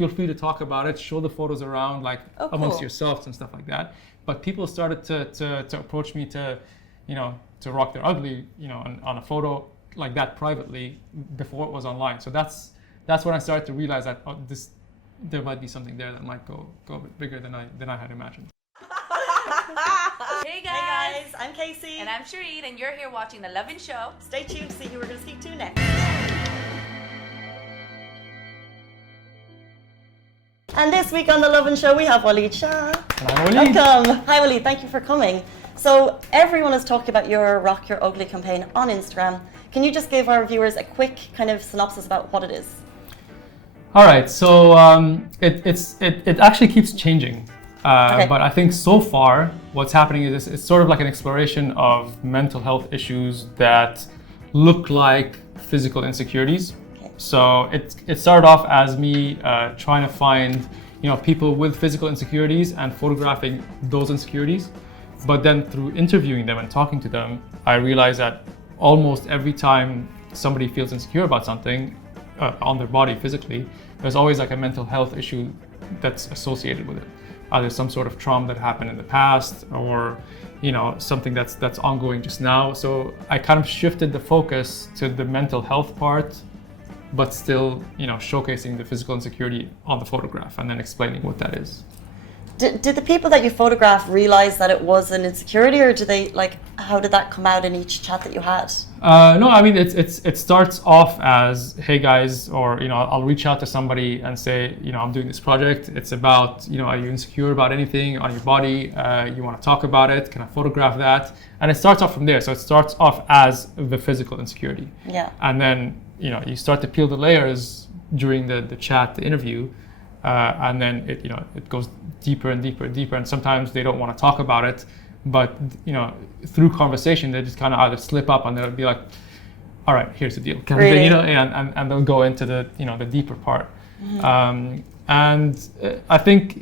feel free to talk about it, show the photos around, like amongst yourselves and stuff like that. But people started to approach me to, to rock their ugly, on a photo like that privately before it was online. So that's when I started to realize that there might be something there that might go a bit bigger than I had imagined. Hey guys, I'm Casey. And I'm Shireen, and you're here watching the Lovin Show. Stay tuned to see who we're going to speak to next. And this week on the Lovin Show, we have Waleed Shah. Hi, Waleed. Welcome. Hi, Waleed. Thank you for coming. So everyone is talking about your Rock Your Ugly campaign on Instagram. Can you just give our viewers a quick kind of synopsis about what it is? All right. So it actually keeps changing. But I think so far what's happening is it's sort of like an exploration of mental health issues that look like physical insecurities. Okay. So it started off as me trying to find people with physical insecurities and photographing those insecurities. But then through interviewing them and talking to them, I realized that almost every time somebody feels insecure about something on their body physically, there's always like a mental health issue that's associated with it. Either some sort of trauma that happened in the past or something that's ongoing just now. So I kind of shifted the focus to the mental health part, but still showcasing the physical insecurity on the photograph and then explaining what that is. Did the people that you photographed realize that it was an insecurity, or how did that come out in each chat that you had? No, I mean it starts off as, hey guys, or I'll reach out to somebody and say, I'm doing this project. It's about, are you insecure about anything on your body? You want to talk about it? Can I photograph that? And it starts off from there. So it starts off as the physical insecurity. Yeah. And then you start to peel the layers during the chat, the interview. And then it goes deeper and deeper and deeper, and sometimes they don't want to talk about it, but through conversation they just kind of either slip up and they'll be like, all right, here's the deal, kind of thing, and they'll go into the the deeper part. Mm-hmm. And I think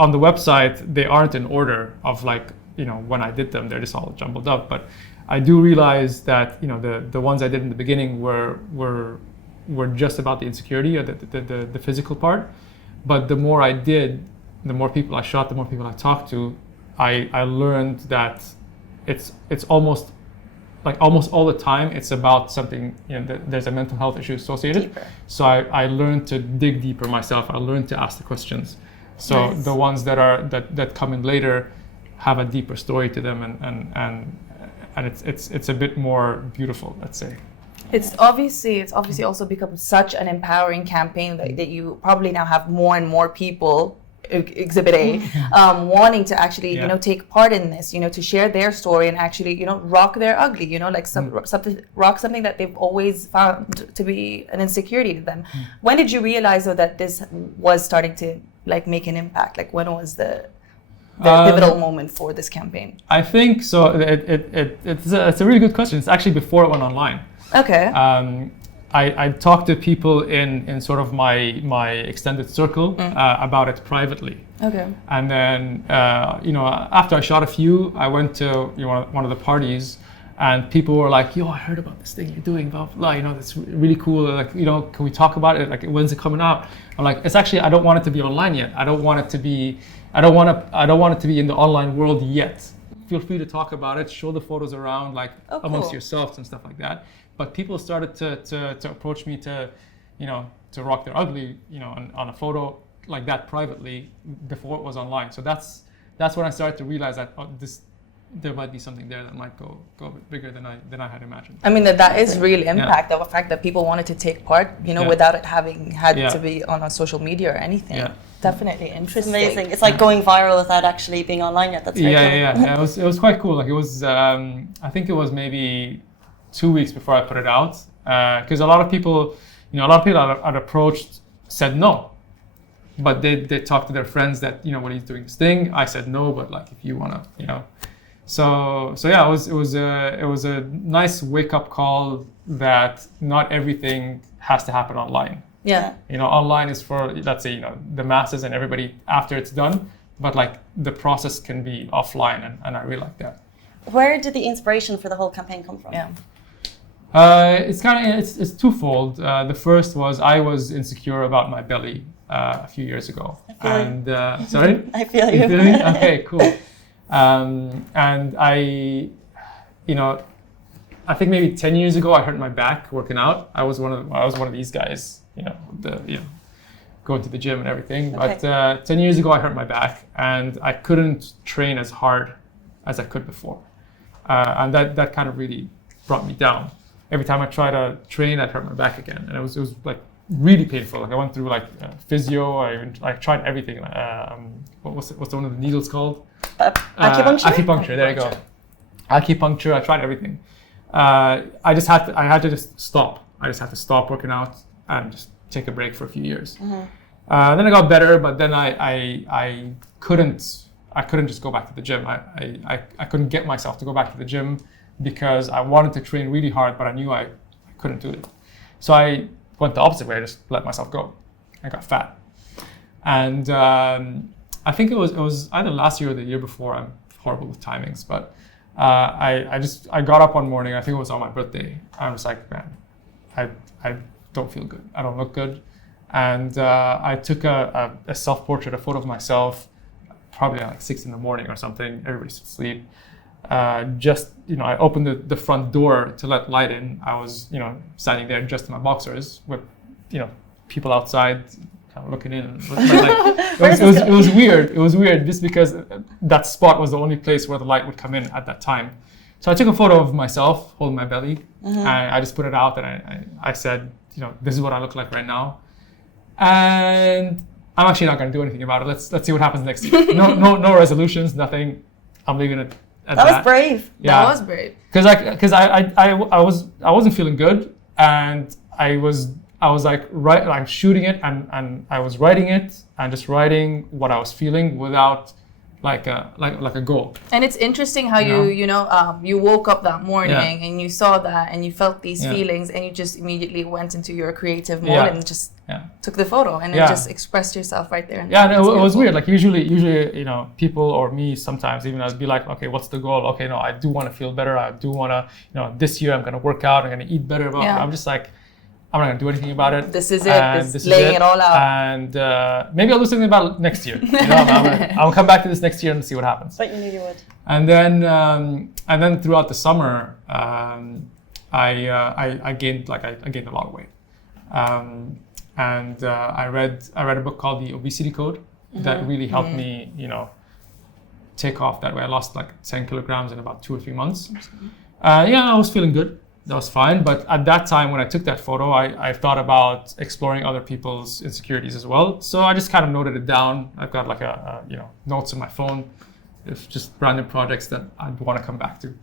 on the website they aren't in order of when I did them, they're just all jumbled up, but I do realize that the ones I did in the beginning were just about the insecurity or the physical part. But the more I did, the more people I shot, the more people I talked to, I learned that it's almost all the time it's about something, there's a mental health issue associated. Deeper. So I learned to dig deeper myself. I learned to ask the questions. So nice. The ones that come in later have a deeper story to them, and it's a bit more beautiful, let's say. It's obviously also become such an empowering campaign that you probably now have more and more people, Exhibit A, wanting to actually take part in this, to share their story and actually rock their ugly, rock something that they've always found to be an insecurity to them. When did you realize though that this was starting to make an impact? When was the pivotal moment for this campaign? I think so. It's a really good question. It's actually before it went online. Okay. I talked to people in sort of my extended circle about it privately. Okay. And then after I shot a few, I went to one of the parties, and people were like, "Yo, I heard about this thing you're doing, blah blah. That's really cool. Can we talk about it? When's it coming out?" I'm like, "It's actually, I don't want it to be online yet. I don't want it to be in the online world yet. Feel free to talk about it, show the photos around, amongst yourselves and stuff like that." But people started to approach me to rock their ugly, on a photo like that privately before it was online. So that's when I started to realize that there might be something there that might go a bit bigger than I had imagined. I mean, that is real impact of the fact that people wanted to take part, without it having had to be on a social media or anything. Yeah. Definitely interesting. It's amazing. It's like going viral without actually being online yet. That's very cool. Yeah. It was quite cool. It was I think it was maybe 2 weeks before I put it out, because a lot of people I'd approached said no, but they talked to their friends that when he's doing this thing. I said no, but if you wanna, so yeah, it was a nice wake up call that not everything has to happen online. Yeah. Online is for, let's say, the masses and everybody after it's done, but the process can be offline, and I really like that. Where did the inspiration for the whole campaign come from? Yeah. It's twofold. The first was I was insecure about my belly a few years ago. And sorry? I feel you. You feel me? Okay, cool. And I think maybe 10 years ago I hurt my back working out. I was one of these guys, going to the gym and everything. Okay. But 10 years ago I hurt my back and I couldn't train as hard as I could before. And that kind of really brought me down. Every time I tried to train, I'd hurt my back again, and it was like really painful. Like I went through like physio. I tried everything. What's the one of the needles called? Acupuncture. Acupuncture. There you go. Acupuncture. I tried everything. I had to just stop. I just had to stop working out and just take a break for a few years. Mm-hmm. Then I got better, but then I couldn't just go back to the gym. I couldn't get myself to go back to the gym because I wanted to train really hard, but I knew I couldn't do it. So I went the opposite way. I just let myself go. I got fat. And I think it was either last year or the year before. I'm horrible with timings, but I got up one morning. I think it was on my birthday. I was like, man, I don't feel good. I don't look good. And I took a self-portrait, a photo of myself, probably at like 6 in the morning or something. Everybody's asleep. I opened the front door to let light in. I was, standing there just in my boxers with, people outside kind of looking in. It was weird. It was weird just because that spot was the only place where the light would come in at that time. So I took a photo of myself holding my belly, Mm-hmm. and I just put it out, and I said, this is what I look like right now. And I'm actually not going to do anything about it. Let's see what happens next year. No resolutions, nothing. I'm leaving it at that. That was brave. Yeah. That was brave. Because I wasn't feeling good, and I was like shooting it, and I was writing it and just writing what I was feeling without like a goal. And it's interesting how you woke up that morning and you saw that and you felt these feelings and you just immediately went into your creative mode and just took the photo and then just expressed yourself right there. And it was weird. Like usually, people or me sometimes even I'd be like, okay, what's the goal? Okay, no, I do want to feel better. I do want to, this year I'm going to work out. I'm going to eat better. But I'm just like, I'm not going to do anything about it. This is it. This laying it all out. And maybe I'll do something about it next year. I'll come back to this next year and see what happens. But you knew you would. And then throughout the summer, I gained a lot of weight. I read a book called The Obesity Code that really helped me, take off that way. I lost like 10 kilograms in about 2 or 3 months. I was feeling good. That was fine. But at that time, when I took that photo, I thought about exploring other people's insecurities as well. So I just kind of noted it down. I've got like notes on my phone. It's just random projects that I'd want to come back to.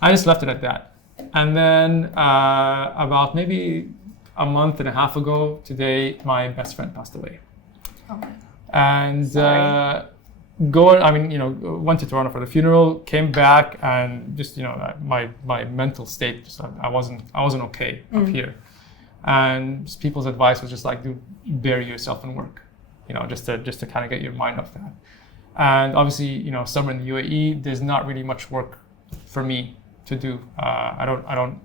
I just left it at that. And then about maybe a month and a half ago today, my best friend passed away. Oh. And went to Toronto for the funeral, came back, and just my mental state, just I wasn't okay up here, and just people's advice was just like, bury yourself in work, just to kind of get your mind off that. And obviously, summer in the UAE, there's not really much work for me to do. I don't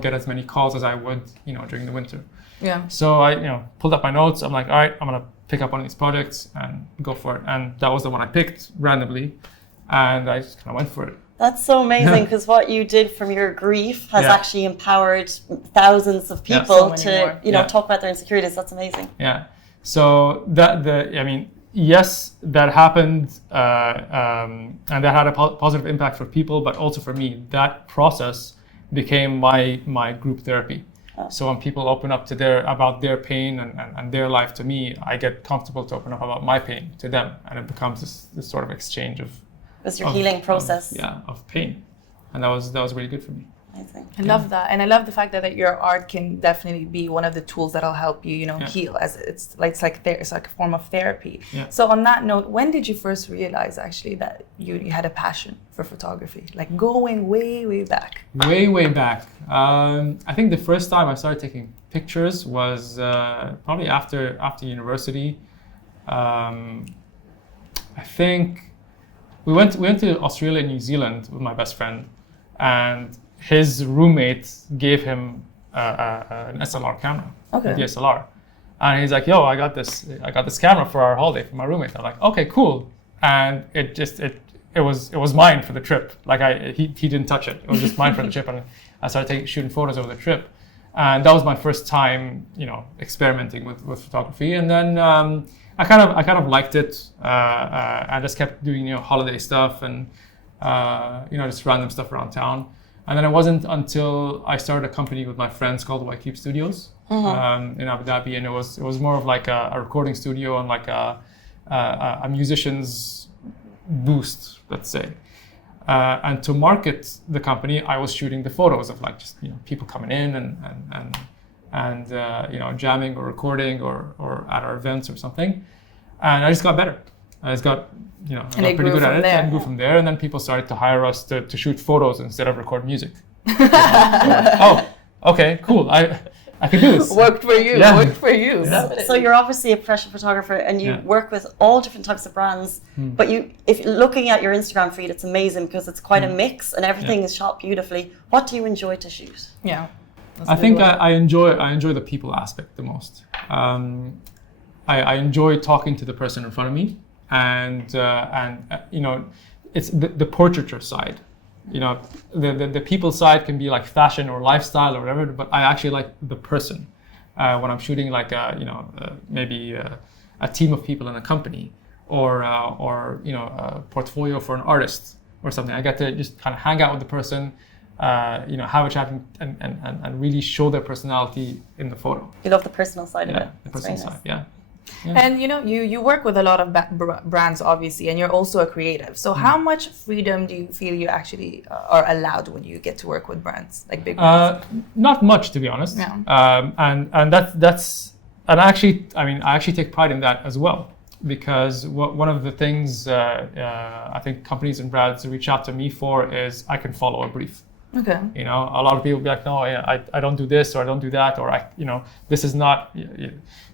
get as many calls as I would, during the winter. Yeah. So I, pulled up my notes. I'm like, all right, I'm gonna pick up one of these projects and go for it. And that was the one I picked randomly, and I just kind of went for it. That's so amazing, because what you did from your grief has actually empowered thousands of people to talk about their insecurities. That's amazing. Yeah. So yes, that happened, and that had a positive impact for people, but also for me. That process became my group therapy. So when people open up about their pain and their life to me, I get comfortable to open up about my pain to them, and it becomes this sort of exchange of. It's your healing process. Of pain, and that was really good for me. Amazing. I love that, and I love the fact that your art can definitely be one of the tools that'll help you, heal. As it's like a form of therapy. Yeah. So on that note, when did you first realize actually that you had a passion for photography? Like going way back. Way back. I think the first time I started taking pictures was probably after university. I think we went to Australia and New Zealand with my best friend, and his roommate gave him an SLR camera, a DSLR, and he's like, "Yo, I got this camera for our holiday for my roommate." I'm like, "Okay, cool," and it was mine for the trip. Like he didn't touch it. It was just mine for the trip, and I started shooting photos over the trip, and that was my first time, experimenting with photography. And then I kind of liked it. I just kept doing holiday stuff and just random stuff around town. And then it wasn't until I started a company with my friends called White Cube Studios in Abu Dhabi, and it was more of like a recording studio and like a musician's boost, let's say. And to market the company, I was shooting the photos of like just people coming in and jamming or recording or at our events or something. And I just got better. I just got I got pretty good at it and grew from there. And then people started to hire us to shoot photos instead of record music. Oh, okay, cool. I could do this. Worked for you. Yeah. Worked for you. Yeah. So you're obviously a professional photographer, and you work with all different types of brands. But if looking at your Instagram feed, it's amazing because it's quite a mix, and everything is shot beautifully. What do you enjoy to shoot? Yeah. I think I enjoy the people aspect the most. I enjoy talking to the person in front of me, and it's the portraiture side. The people side can be like fashion or lifestyle or whatever, but I actually like the person. When I'm shooting like maybe a team of people in a company or a portfolio for an artist or something, I get to just kind of hang out with the person, have a chat and really show their personality in the photo. You love the personal side of it. The personal side, yeah. And you work with a lot of brands, obviously, and you're also a creative. So how much freedom do you feel you actually are allowed when you get to work with brands, like big brands? Not much, to be honest. Yeah. And that's I actually take pride in that as well, because one of the things I think companies and brands reach out to me for is I can follow a brief. Okay. A lot of people be like, no, I don't do this or I don't do that, or this is not.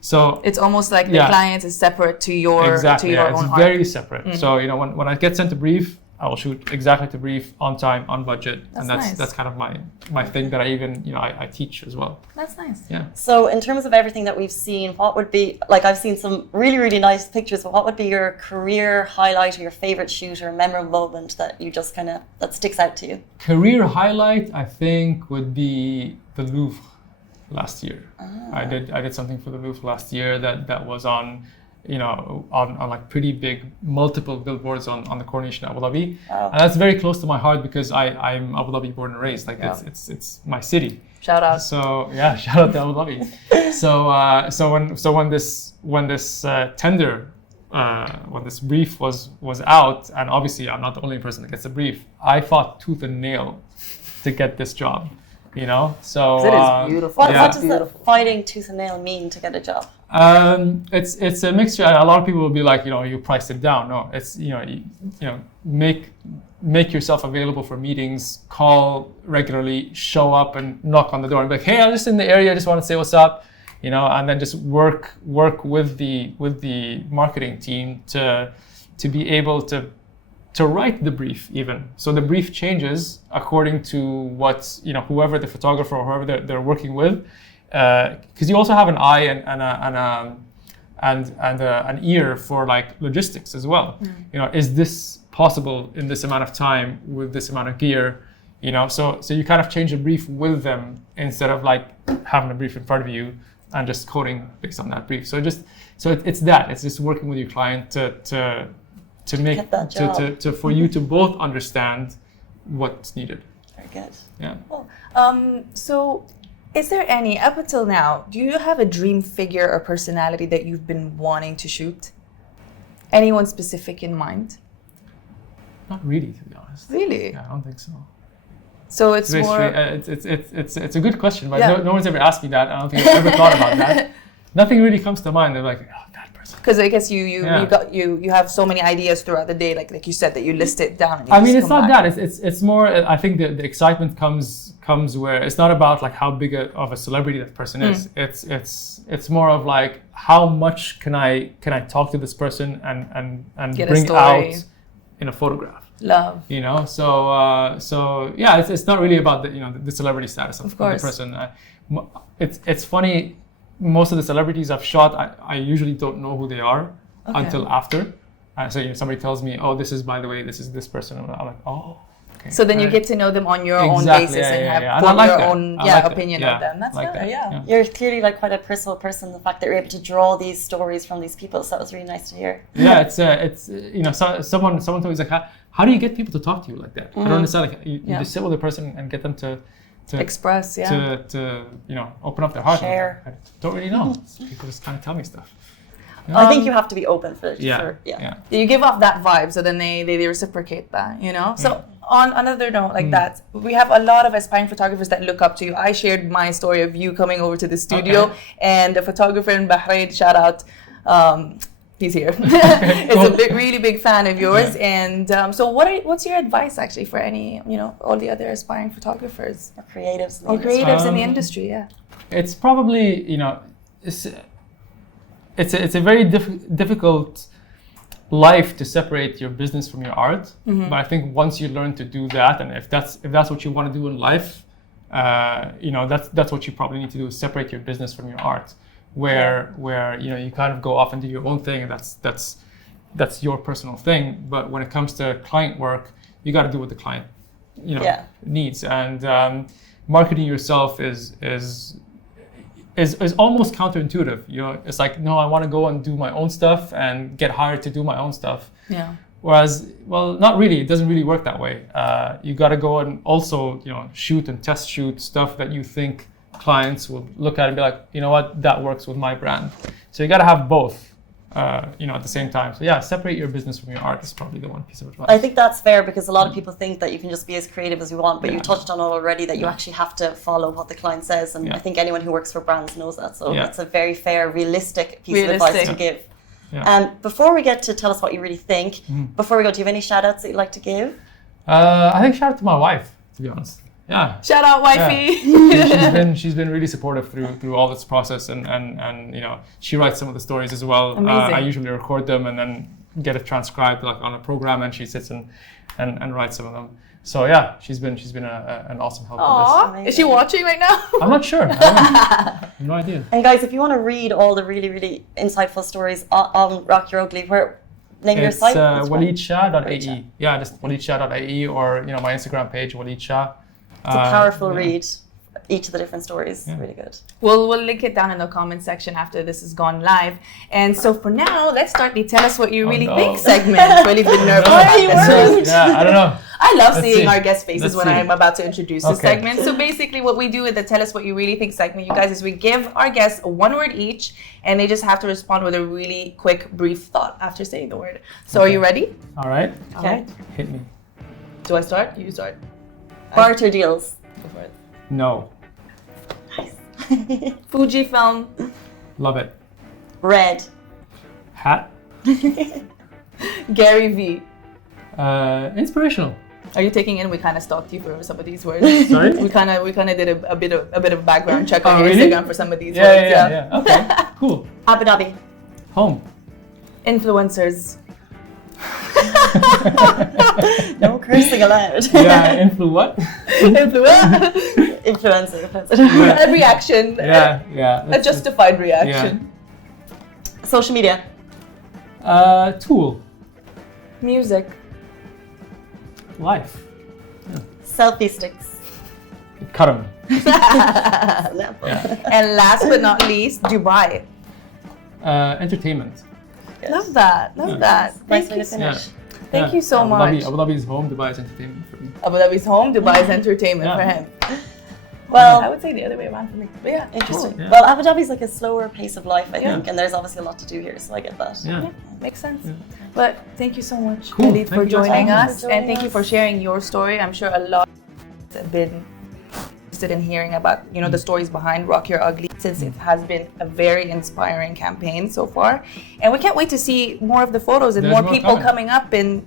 So it's almost like the client is separate to your own art. It's very separate. So when I get sent a brief, I will shoot exactly to brief, on time, on budget, and that's kind of my thing that I even I teach as well. That's nice. Yeah. So in terms of everything that we've seen, what would be like? I've seen some really, really nice pictures, but what would be your career highlight or your favorite shoot or memorable moment that you just that sticks out to you? Career highlight, I think, would be the Louvre last year. I did something for the Louvre last year that was on like pretty big multiple billboards on the coronation of Abu Dhabi. And that's very close to my heart because I'm Abu Dhabi born and raised. Like it's my city. Shout out. So yeah, shout out to Abu Dhabi. So when this tender, when this brief was out, and obviously I'm not the only person that gets a brief, I fought tooth and nail to get this job. So it is beautiful. What does that fighting tooth and nail mean to get a job? It's a mixture. A lot of people will be like, you priced it down. No, it's make yourself available for meetings, call regularly, show up and knock on the door and be like, hey, I'm just in the area, I just want to say what's up, and then just work with the marketing team to be able to write the brief even. So the brief changes according to what, whoever the photographer or whoever they're working with. Because you also have an eye and an ear for like logistics as well. Is this possible in this amount of time with this amount of gear? So you kind of change the brief with them instead of like having a brief in front of you and just coding based on that brief. So it's just working with your client to make for you to both understand what's needed. Very good. Yeah. Cool. So is there any, up until now, do you have a dream figure or personality that you've been wanting to shoot? Anyone specific in mind? Not really, to be honest. Really? Yeah, I don't think so. So it's more. It's a good question, but no one's ever asked me that. I don't think I've ever thought about that. Nothing really comes to mind. They're like, that person. Because I guess you have so many ideas throughout the day, like you said, that you list it down. I mean, it's not that. It's more. I think the excitement comes where it's not about like how big of a celebrity that person is. It's more of like how much can I talk to this person and bring out in a photograph. Love. You know, so yeah, it's not really about the celebrity status of the person. It's funny. Most of the celebrities I've shot, I usually don't know who they are until after. So somebody tells me, oh, this is, by the way, this is this person. And I'm like, oh. Okay, so then you get to know them on your own basis and have your own opinion of them. That's like that. Yeah. You're clearly like quite a personal person. The fact that you're able to draw these stories from these people, so that was really nice to hear. Yeah, it's someone told me, like, how do you get people to talk to you like that? I don't understand. Like you just sit with a person and get them to express, to open up their heart. Share. I don't really know. People just kind of tell me stuff. I think you have to be open for it. You give off that vibe, so then they reciprocate that, So on another note like that, we have a lot of aspiring photographers that look up to you. I shared my story of you coming over to the studio, and the photographer in Bahrain, shout out, he's here. Is a really big fan of yours. And so what's your advice actually for any, all the other aspiring photographers or creatives in the industry? Yeah, it's probably it's a very difficult life to separate your business from your art. But I think once you learn to do that, and if that's what you want to do in life, that's what you probably need to do, is separate your business from your art, where you kind of go off and do your own thing, and that's your personal thing. But when it comes to client work, you got to do what the client needs, and marketing yourself is almost counterintuitive. It's like, no, I want to go and do my own stuff and get hired to do my own stuff. Yeah. Whereas, well, not really. It doesn't really work that way. You got to go and also, shoot and test shoot stuff that you think clients will look at and be like, you know what, that works with my brand. So you got to have both. At the same time. So yeah, separate your business from your art is probably the one piece of advice. I think that's fair, because a lot of people think that you can just be as creative as you want, but you touched on it already, that you actually have to follow what the client says, and I think anyone who works for brands knows that. So that's a very fair, realistic piece of advice to give. Before we get to tell us what you really think, before we go, do you have any shout outs that you'd like to give? I think shout out to my wife, to be honest. Yeah. Shout out, wifey. Yeah. She's been really supportive through all this process, and she writes some of the stories as well. I usually record them and then get it transcribed like on a program, and she sits and writes some of them. So yeah, she's been an awesome help with this. Is she watching right now? I'm not sure. I have no idea. And guys, if you want to read all the really, really insightful stories on Rock Your Ugly, name your site? It's waleedshah.ae. Yeah, just waleedshah.ae, or my Instagram page, Waleed Shah. It's a powerful read, each of the different stories. Really good. We'll link it down in the comment section after this has gone live. And so for now, let's start the Tell Us What You Really Think segment. Waleed's been nervous. Yeah, I don't know. I love seeing our guest faces when I'm about to introduce the segment. So basically what we do with the Tell Us What You Really Think segment, you guys, is we give our guests one word each, and they just have to respond with a really quick, brief thought after saying the word. So are you ready? All right. Okay. Hit me. Do I start? You start. Barter deals. Go for it. No. Nice. Fujifilm. Love it. Red. Hat. Gary V. Inspirational. Are you taking in? We kind of stalked you for some of these words. Sorry. We kind of did a bit of background check on your really? Instagram for some of these words. Yeah. Okay. Cool. Abu Dhabi. Home. Influencers. No cursing allowed. Yeah. What? Influencer. A reaction. Yeah. A justified reaction. Yeah. Social media. Tool. Music. Life. Selfie sticks. Cut 'em. And last but not least, Dubai. Entertainment. Yes. Love that. Nice way to finish. Thank you so much. Abu Dhabi is home, Dubai is entertainment for me. Abu Dhabi's home, Dubai is entertainment for him. Well, I would say the other way around for me. But yeah, interesting. Cool, yeah. Well, Abu Dhabi's like a slower pace of life, I think, and there's obviously a lot to do here, so I get that. Yeah. Makes sense. But thank you so much, Cool. Waleed, for joining us. And thank you for us. sharing your story. I'm sure a lot have been interested in hearing about, the stories behind Rock Your Ugly, since it has been a very inspiring campaign so far. And we can't wait to see more of the photos and There's more more people coming. coming up and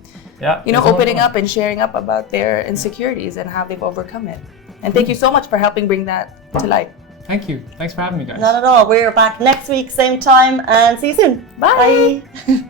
opening up and sharing up about their insecurities and how they've overcome it. And thank you so much for helping bring that to light. Thank you. Thanks for having me, guys. Not at all. We're back next week, same time, and see you soon. Bye. Bye.